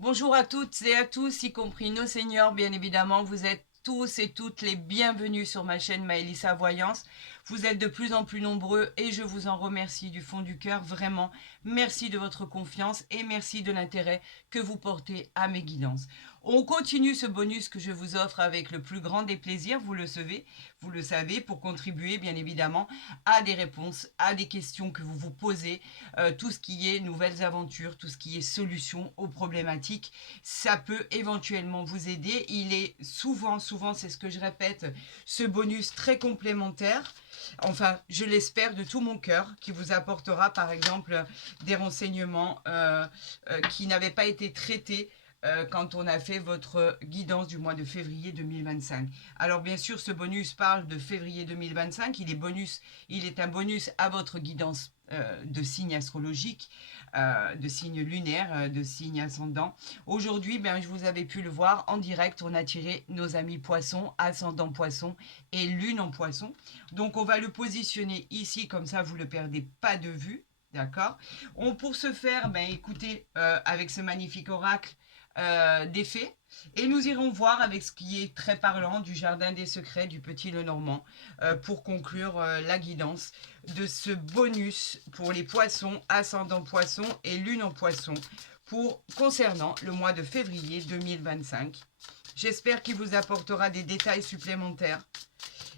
Bonjour à toutes et à tous, y compris nos seniors, bien évidemment. Vous êtes tous et toutes les bienvenus sur ma chaîne Maëlissa Voyance. Vous êtes de plus en plus nombreux et je vous en remercie du fond du cœur. Vraiment, merci de votre confiance et merci de l'intérêt que vous portez à mes guidances. On continue ce bonus que je vous offre avec le plus grand des plaisirs, vous le savez, pour contribuer bien évidemment à des réponses, à des questions que vous vous posez, tout ce qui est nouvelles aventures, tout ce qui est solutions aux problématiques, ça peut éventuellement vous aider. Il est souvent, c'est ce que je répète, ce bonus très complémentaire, enfin je l'espère de tout mon cœur, qui vous apportera par exemple des renseignements qui n'avaient pas été traités quand on a fait votre guidance du mois de février 2025. Alors bien sûr, ce bonus parle de février 2025, il est un bonus à votre guidance de signes astrologiques, de signes lunaires, de signes ascendants. Aujourd'hui, ben, je vous avais pu le voir en direct, on a tiré nos amis poissons, ascendant poisson et lune en poisson. Donc on va le positionner ici, comme ça vous ne le perdez pas de vue. D'accord. Pour ce faire, ben, écoutez, avec ce magnifique oracle, des fées. Et nous irons voir avec ce qui est très parlant du jardin des secrets du petit Lenormand pour conclure la guidance de ce bonus pour les poissons, ascendant poisson et lune en poisson concernant le mois de février 2025. J'espère qu'il vous apportera des détails supplémentaires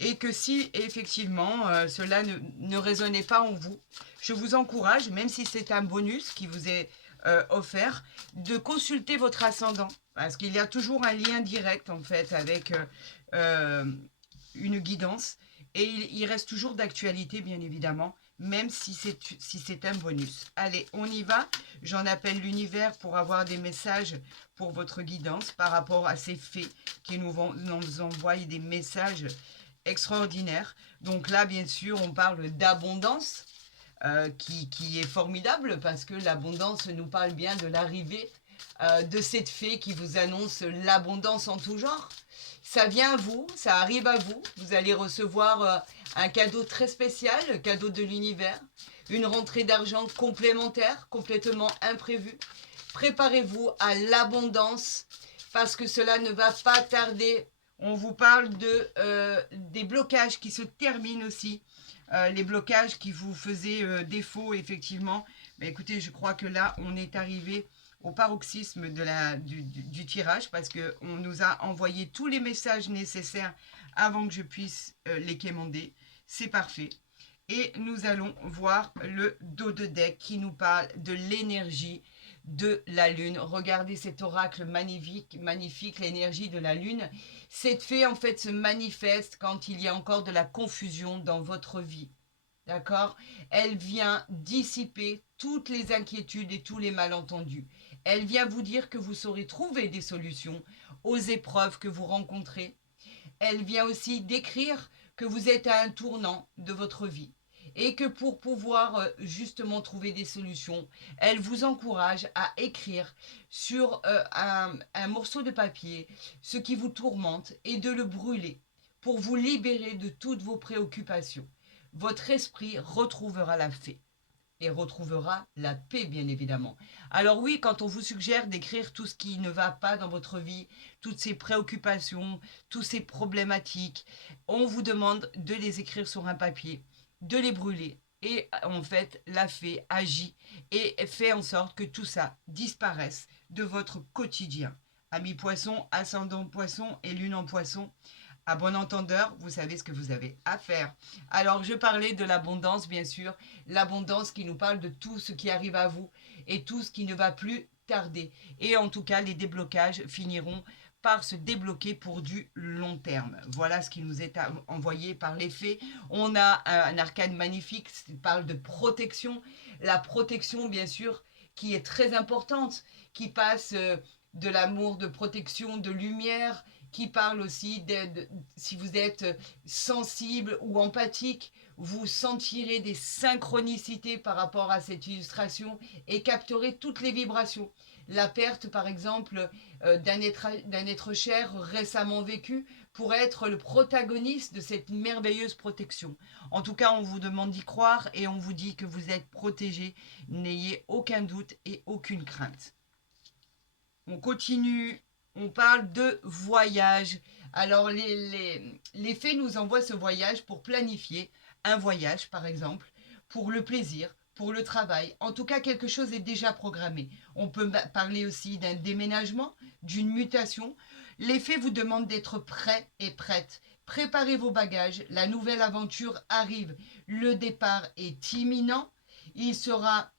et que si effectivement cela ne résonnait pas en vous, je vous encourage, même si c'est un bonus qui vous est offert, de consulter votre ascendant. Parce qu'il y a toujours un lien direct en fait avec euh, une guidance. Et il reste toujours d'actualité, bien évidemment, même si c'est un bonus. Allez, on y va. J'en appelle l'univers pour avoir des messages pour votre guidance par rapport à ces fées qui nous envoient des messages extraordinaires. Donc là, bien sûr, on parle d'abondance, qui est formidable parce que l'abondance nous parle bien de l'arrivée de cette fée qui vous annonce l'abondance en tout genre. Ça vient à vous, ça arrive à vous. Vous allez recevoir un cadeau très spécial, le cadeau de l'univers, une rentrée d'argent complémentaire, complètement imprévue. Préparez-vous à l'abondance parce que cela ne va pas tarder. On vous parle des blocages qui se terminent aussi. Les blocages qui vous faisaient défaut, effectivement. Mais écoutez, je crois que là, on est arrivé au paroxysme du tirage parce qu'on nous a envoyé tous les messages nécessaires avant que je puisse les quémander. C'est parfait. Et nous allons voir le dos de deck qui nous parle de l'énergie de la lune. Regardez cet oracle magnifique, magnifique, l'énergie de la lune. Cette fée en fait se manifeste quand il y a encore de la confusion dans votre vie. D'accord. Elle vient dissiper toutes les inquiétudes et tous les malentendus. Elle vient vous dire que vous saurez trouver des solutions aux épreuves que vous rencontrez. Elle vient aussi décrire que vous êtes à un tournant de votre vie et que pour pouvoir justement trouver des solutions, elle vous encourage à écrire sur un morceau de papier ce qui vous tourmente et de le brûler pour vous libérer de toutes vos préoccupations. Votre esprit retrouvera la paix et retrouvera la paix, bien évidemment. Alors oui, quand on vous suggère d'écrire tout ce qui ne va pas dans votre vie, toutes ces préoccupations, toutes ces problématiques, on vous demande de les écrire sur un papier, de les brûler. Et en fait, la fée agit et fait en sorte que tout ça disparaisse de votre quotidien. Ami poisson, ascendant poisson et lune en poisson, à bon entendeur, vous savez ce que vous avez à faire. Alors, je parlais de l'abondance, bien sûr, l'abondance qui nous parle de tout ce qui arrive à vous et tout ce qui ne va plus tarder. Et en tout cas, les déblocages finiront par se débloquer pour du long terme. Voilà ce qui nous est envoyé par les fées. On a un arcane magnifique qui parle de protection. La protection, bien sûr, qui est très importante, qui passe de l'amour de protection, de lumière, qui parle aussi si vous êtes sensible ou empathique, vous sentirez des synchronicités par rapport à cette illustration et capterez toutes les vibrations. La perte, par exemple, d'un être cher récemment vécu pourrait être le protagoniste de cette merveilleuse protection. En tout cas, on vous demande d'y croire et on vous dit que vous êtes protégé. N'ayez aucun doute et aucune crainte. On continue, on parle de voyage. Alors, les fées nous envoient ce voyage pour planifier un voyage, par exemple, pour le plaisir, pour le travail. En tout cas, quelque chose est déjà programmé. On peut parler aussi d'un déménagement, d'une mutation. Les fées vous demandent d'être prêts et prêtes. Préparez vos bagages, la nouvelle aventure arrive. Le départ est imminent. Il sera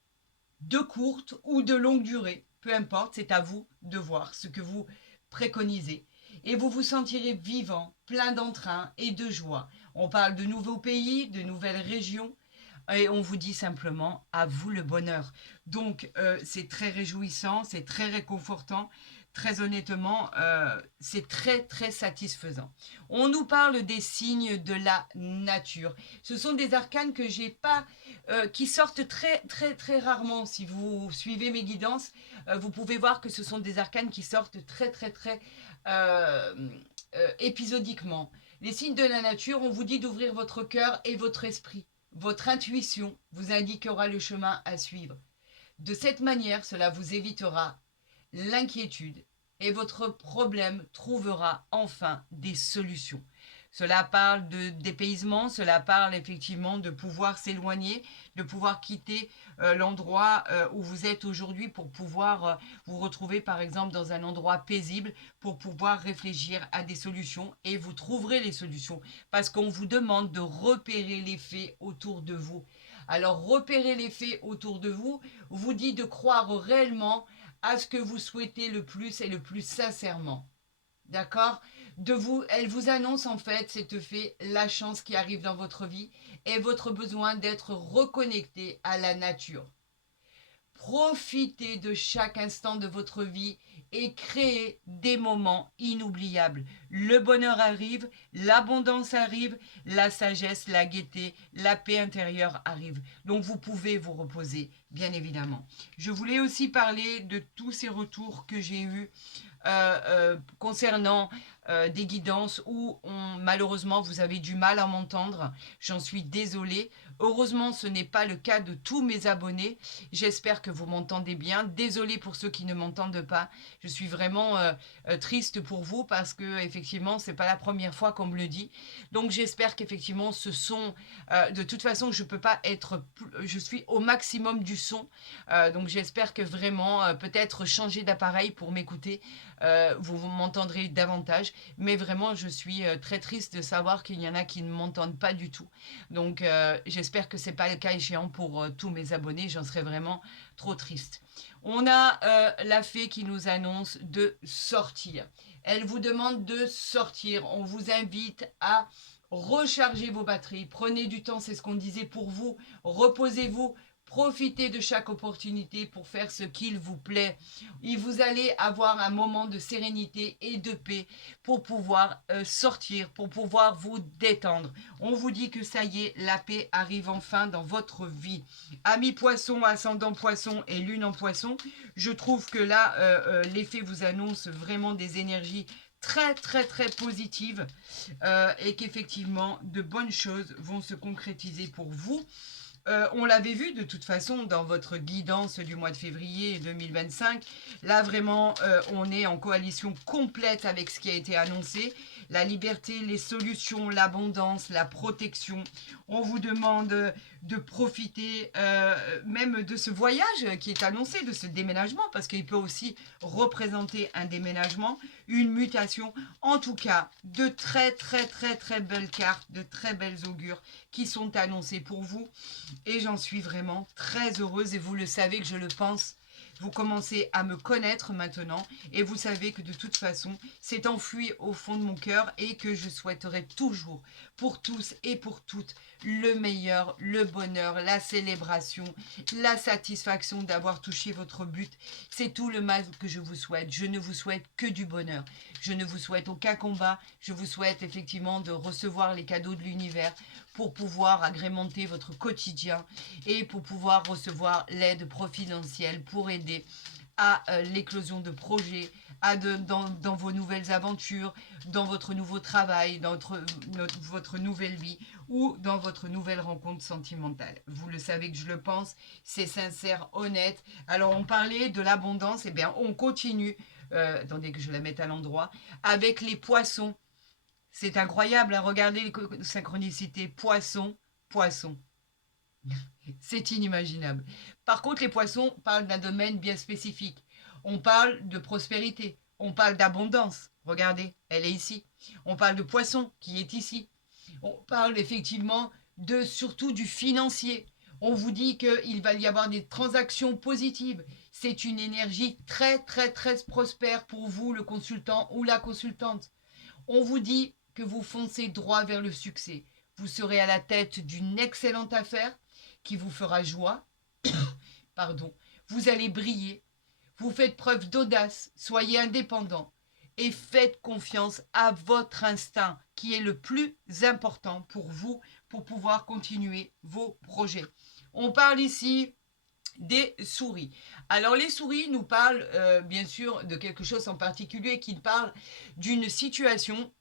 de courte ou de longue durée, peu importe, c'est à vous de voir ce que vous préconisez. Et vous vous sentirez vivant, plein d'entrain et de joie. On parle de nouveaux pays, de nouvelles régions, et on vous dit simplement à vous le bonheur. Donc c'est très réjouissant, c'est très réconfortant. Très honnêtement, c'est très très satisfaisant. On nous parle des signes de la nature. Ce sont des arcanes que j'ai pas, qui sortent très très très rarement. Si vous suivez mes guidances, vous pouvez voir que ce sont des arcanes qui sortent très très très épisodiquement. Les signes de la nature, on vous dit d'ouvrir votre cœur et votre esprit. Votre intuition vous indiquera le chemin à suivre. De cette manière, cela vous évitera l'inquiétude et votre problème trouvera enfin des solutions. Cela parle de dépaysement, cela parle effectivement de pouvoir s'éloigner, de pouvoir quitter l'endroit où vous êtes aujourd'hui pour pouvoir vous retrouver par exemple dans un endroit paisible pour pouvoir réfléchir à des solutions et vous trouverez les solutions parce qu'on vous demande de repérer les faits autour de vous. Alors repérer les faits autour de vous vous dit de croire réellement à ce que vous souhaitez le plus et le plus sincèrement. D'accord? Elle vous annonce en fait, cette fée, la chance qui arrive dans votre vie et votre besoin d'être reconnecté à la nature. Profitez de chaque instant de votre vie et créez des moments inoubliables. Le bonheur arrive, l'abondance arrive, la sagesse, la gaieté, la paix intérieure arrive. Donc vous pouvez vous reposer, bien évidemment. Je voulais aussi parler de tous ces retours que j'ai eus concernant des guidances où malheureusement vous avez du mal à m'entendre. J'en suis désolée. Heureusement, ce n'est pas le cas de tous mes abonnés. J'espère que vous m'entendez bien. Désolée pour ceux qui ne m'entendent pas. Je suis vraiment triste pour vous parce que effectivement, c'est pas la première fois qu'on me le dit. Donc j'espère qu'effectivement, ce son, de toute façon, je peux pas être, je suis au maximum du son. Donc j'espère que vraiment, peut-être changer d'appareil pour m'écouter, vous m'entendrez davantage. Mais vraiment, je suis très triste de savoir qu'il y en a qui ne m'entendent pas du tout. Donc j'espère que ce n'est pas le cas échéant pour tous mes abonnés. J'en serais vraiment trop triste. On a la fée qui nous annonce de sortir. Elle vous demande de sortir. On vous invite à recharger vos batteries. Prenez du temps, c'est ce qu'on disait pour vous. Reposez-vous. Profitez de chaque opportunité pour faire ce qu'il vous plaît. Et vous allez avoir un moment de sérénité et de paix pour pouvoir sortir, pour pouvoir vous détendre. On vous dit que ça y est, la paix arrive enfin dans votre vie. Amis poisson, ascendant poisson et lune en poisson, je trouve que là, l'effet vous annonce vraiment des énergies très très très positives et qu'effectivement de bonnes choses vont se concrétiser pour vous. On l'avait vu de toute façon dans votre guidance du mois de février 2025. Là, vraiment, on est en coalition complète avec ce qui a été annoncé. La liberté, les solutions, l'abondance, la protection. On vous demande de profiter même de ce voyage qui est annoncé, de ce déménagement, parce qu'il peut aussi représenter un déménagement, une mutation. En tout cas, de très très très très belles cartes, de très belles augures qui sont annoncées pour vous. Et j'en suis vraiment très heureuse et vous le savez que je le pense. Vous commencez à me connaître maintenant et vous savez que de toute façon, c'est enfoui au fond de mon cœur et que je souhaiterai toujours pour tous et pour toutes le meilleur, le bonheur, la célébration, la satisfaction d'avoir touché votre but. C'est tout le mal que je vous souhaite. Je ne vous souhaite que du bonheur. Je ne vous souhaite aucun combat. Je vous souhaite effectivement de recevoir les cadeaux de l'univers pour pouvoir agrémenter votre quotidien et pour pouvoir recevoir l'aide providentielle pour aider à l'éclosion de projets, dans vos nouvelles aventures, dans votre nouveau travail, dans votre nouvelle vie ou dans votre nouvelle rencontre sentimentale. Vous le savez que je le pense, c'est sincère, honnête. Alors on parlait de l'abondance, et bien on continue, attendez que je la mette à l'endroit, avec les poissons. C'est incroyable, hein, regardez les synchronicités, poisson, poisson. C'est inimaginable. Par contre, les poissons parlent d'un domaine bien spécifique. On parle de prospérité, on parle d'abondance. Regardez, elle est ici. On parle de poisson qui est ici. On parle effectivement surtout du financier. On vous dit qu'il va y avoir des transactions positives. C'est une énergie très, très, très prospère pour vous, le consultant ou la consultante. On vous dit que vous foncez droit vers le succès. Vous serez à la tête d'une excellente affaire qui vous fera joie. Pardon. Vous allez briller. Vous faites preuve d'audace. Soyez indépendant. Et faites confiance à votre instinct qui est le plus important pour vous pour pouvoir continuer vos projets. On parle ici des souris. Alors les souris nous parlent bien sûr de quelque chose en particulier qui parle d'une situation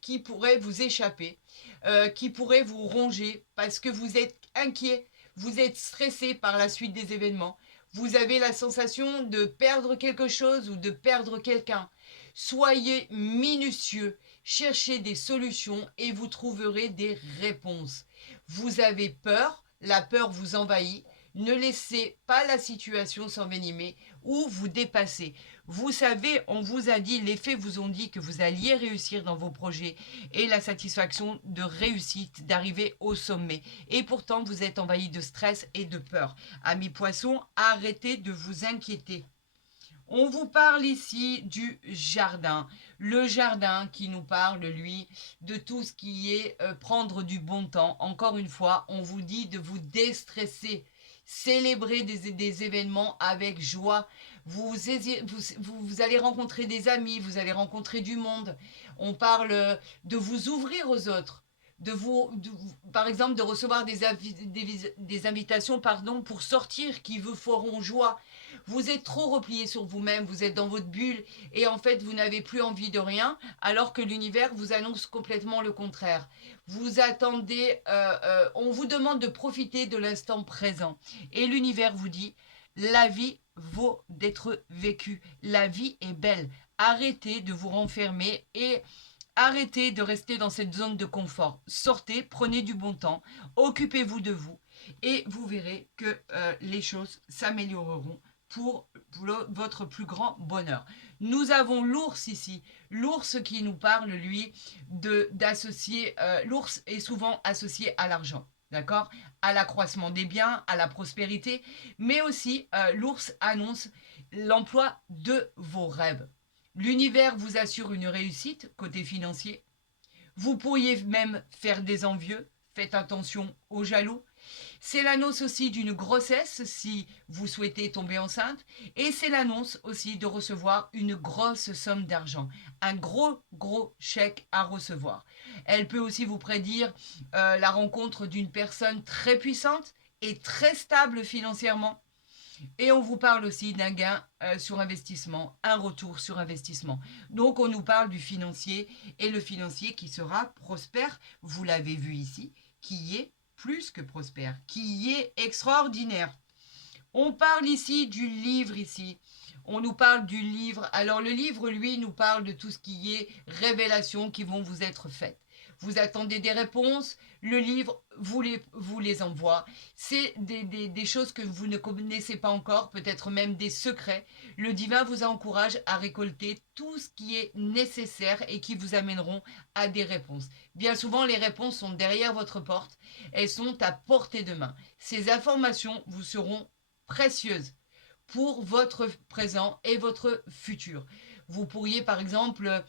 qui pourrait vous échapper, qui pourrait vous ronger parce que vous êtes inquiet, vous êtes stressé par la suite des événements, vous avez la sensation de perdre quelque chose ou de perdre quelqu'un. Soyez minutieux, cherchez des solutions et vous trouverez des réponses. Vous avez peur, la peur vous envahit. Ne laissez pas la situation s'envenimer ou vous dépasser. Vous savez, on vous a dit, les faits vous ont dit que vous alliez réussir dans vos projets et la satisfaction de réussite, d'arriver au sommet. Et pourtant, vous êtes envahi de stress et de peur. Amis poissons, arrêtez de vous inquiéter. On vous parle ici du jardin. Le jardin qui nous parle, lui, de tout ce qui est prendre du bon temps. Encore une fois, on vous dit de vous déstresser. Célébrez des événements avec joie. Vous allez rencontrer des amis, vous allez rencontrer du monde. On parle de vous ouvrir aux autres. Par exemple, de recevoir des invitations pour sortir qui vous feront joie. Vous êtes trop replié sur vous-même, vous êtes dans votre bulle et en fait vous n'avez plus envie de rien alors que l'univers vous annonce complètement le contraire. Vous attendez, on vous demande de profiter de l'instant présent et l'univers vous dit la vie vaut d'être vécue, la vie est belle. Arrêtez de vous renfermer et arrêtez de rester dans cette zone de confort. Sortez, prenez du bon temps, occupez-vous de vous et vous verrez que les choses s'amélioreront pour votre plus grand bonheur. Nous avons l'ours ici. L'ours qui nous parle, lui, d'associer... l'ours est souvent associé à l'argent, d'accord? À l'accroissement des biens, à la prospérité, mais aussi l'ours annonce l'emploi de vos rêves. L'univers vous assure une réussite côté financier. Vous pourriez même faire des envieux. Faites attention aux jaloux. C'est l'annonce aussi d'une grossesse si vous souhaitez tomber enceinte. Et c'est l'annonce aussi de recevoir une grosse somme d'argent. Un gros, gros chèque à recevoir. Elle peut aussi vous prédire la rencontre d'une personne très puissante et très stable financièrement. Et on vous parle aussi d'un gain sur investissement, un retour sur investissement. Donc on nous parle du financier et le financier qui sera prospère, vous l'avez vu ici, qui est plus que prospère, qui est extraordinaire. On parle ici du livre ici. On nous parle du livre. Alors le livre, lui, nous parle de tout ce qui est révélations qui vont vous être faites. Vous attendez des réponses, le livre vous les envoie. C'est des choses que vous ne connaissez pas encore, peut-être même des secrets. Le divin vous encourage à récolter tout ce qui est nécessaire et qui vous amèneront à des réponses. Bien souvent, les réponses sont derrière votre porte. Elles sont à portée de main. Ces informations vous seront précieuses pour votre présent et votre futur. Vous pourriez par exemple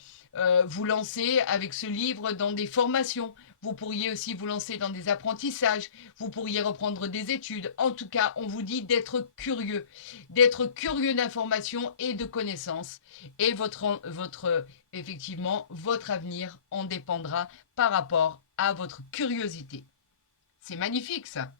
vous lancer avec ce livre dans des formations. Vous pourriez aussi vous lancer dans des apprentissages. Vous pourriez reprendre des études. En tout cas, on vous dit d'être curieux d'informations et de connaissances. Et effectivement, votre avenir en dépendra par rapport à votre curiosité. C'est magnifique ça.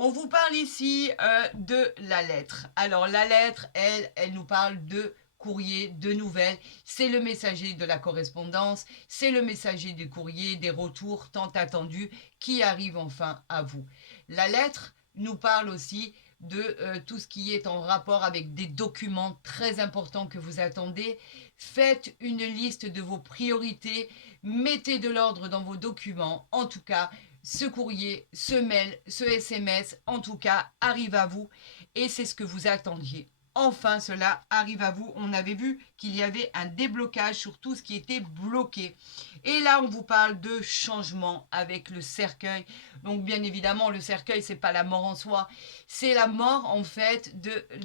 On vous parle ici de la lettre. Alors la lettre, elle nous parle de courrier, de nouvelles. C'est le messager de la correspondance, c'est le messager du courrier, des retours tant attendus qui arrivent enfin à vous. La lettre nous parle aussi de tout ce qui est en rapport avec des documents très importants que vous attendez. Faites une liste de vos priorités, mettez de l'ordre dans vos documents. En tout cas, ce courrier, ce mail, ce SMS, en tout cas, arrive à vous et c'est ce que vous attendiez. Enfin, cela arrive à vous. On avait vu qu'il y avait un déblocage sur tout ce qui était bloqué. Et là, on vous parle de changement avec le cercueil. Donc, bien évidemment, le cercueil, c'est pas la mort en soi. C'est la mort, en fait,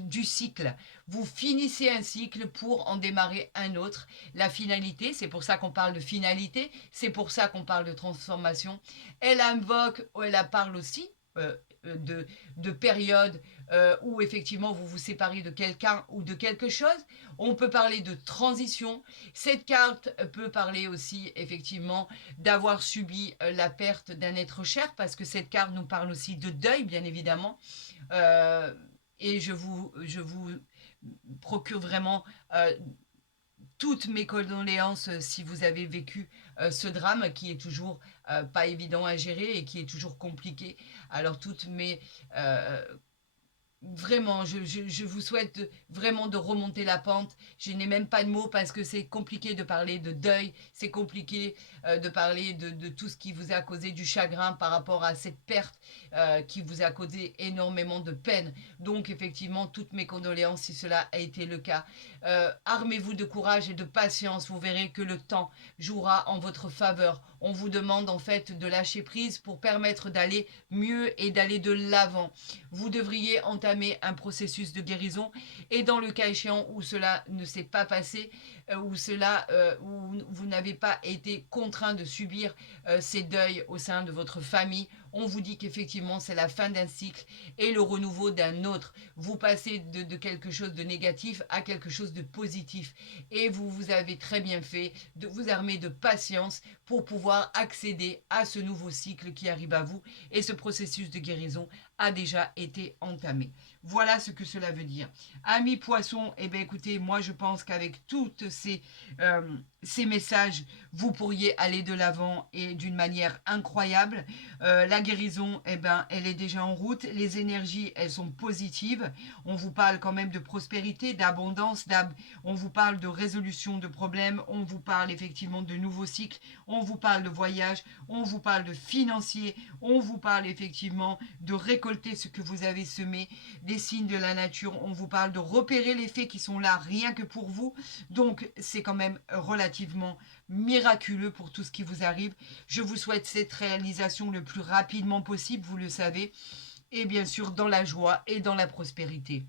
du cycle. Vous finissez un cycle pour en démarrer un autre. La finalité, c'est pour ça qu'on parle de finalité. C'est pour ça qu'on parle de transformation. Elle invoque, elle parle aussi de période où effectivement vous vous séparez de quelqu'un ou de quelque chose. On peut parler de transition. Cette carte peut parler aussi effectivement d'avoir subi la perte d'un être cher parce que cette carte nous parle aussi de deuil bien évidemment. Et je vous procure vraiment toutes mes condoléances si vous avez vécu ce drame qui est toujours pas évident à gérer et qui est toujours compliqué. Alors toutes mes vraiment, je vous souhaite vraiment de remonter la pente. Je n'ai même pas de mots parce que c'est compliqué de parler de deuil, c'est compliqué de parler de tout ce qui vous a causé du chagrin par rapport à cette perte qui vous a causé énormément de peine. Donc effectivement, toutes mes condoléances si cela a été le cas. Armez-vous de courage et de patience, vous verrez que le temps jouera en votre faveur. On vous demande en fait de lâcher prise pour permettre d'aller mieux et d'aller de l'avant. Vous devriez entamer un processus de guérison et dans le cas échéant où cela ne s'est pas passé, où vous n'avez pas été contraint de subir ces deuils au sein de votre famille, on vous dit qu'effectivement c'est la fin d'un cycle et le renouveau d'un autre. Vous passez de quelque chose de négatif à quelque chose de positif et vous avez très bien fait de vous armer de patience pour pouvoir accéder à ce nouveau cycle qui arrive à vous et ce processus de guérison a déjà été entamé. Voilà ce que cela veut dire. Amis poissons, eh bien écoutez, moi je pense qu'avec toutes ces messages, vous pourriez aller de l'avant et d'une manière incroyable. La guérison, eh ben, elle est déjà en route. Les énergies, elles sont positives. On vous parle quand même de prospérité, d'abondance, on vous parle de résolution de problèmes, on vous parle effectivement de nouveaux cycles, on vous parle de voyage, on vous parle de financier, on vous parle effectivement de récolter ce que vous avez semé, des signes de la nature, on vous parle de repérer les faits qui sont là rien que pour vous. Donc c'est quand même relativement miraculeux pour tout ce qui vous arrive. Je vous souhaite cette réalisation le plus rapidement possible, vous le savez, et bien sûr dans la joie et dans la prospérité.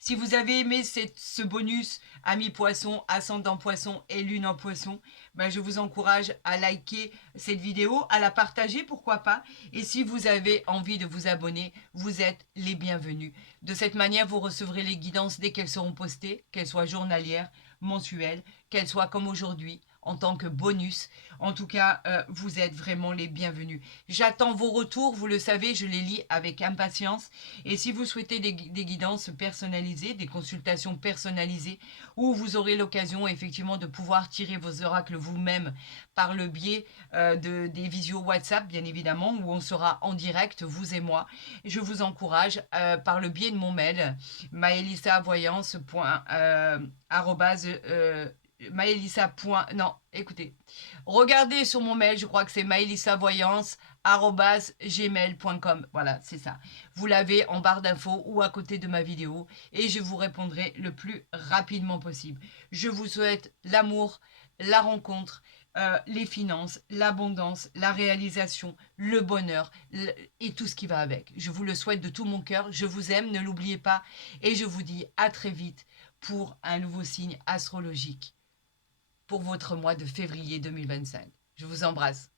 Si vous avez aimé ce bonus, amis poissons, ascendant poisson et lune en poisson, ben je vous encourage à liker cette vidéo, à la partager, pourquoi pas. Et si vous avez envie de vous abonner, vous êtes les bienvenus. De cette manière, vous recevrez les guidances dès qu'elles seront postées, qu'elles soient journalières, mensuelles, qu'elles soient comme aujourd'hui, en tant que bonus. En tout cas, vous êtes vraiment les bienvenus. J'attends vos retours, vous le savez, je les lis avec impatience. Et si vous souhaitez des guidances personnalisées, des consultations personnalisées, où vous aurez l'occasion effectivement de pouvoir tirer vos oracles vous-même par le biais des visios WhatsApp, bien évidemment, où on sera en direct, vous et moi. Je vous encourage par le biais de mon mail, maëlissa. Non, écoutez, regardez sur mon mail, je crois que c'est maëlissavoyance@gmail.com. Voilà, c'est ça. Vous l'avez en barre d'infos ou à côté de ma vidéo et je vous répondrai le plus rapidement possible. Je vous souhaite l'amour, la rencontre, les finances, l'abondance, la réalisation, le bonheur et tout ce qui va avec. Je vous le souhaite de tout mon cœur. Je vous aime, ne l'oubliez pas. Et je vous dis à très vite pour un nouveau signe astrologique pour votre mois de février 2025. Je vous embrasse.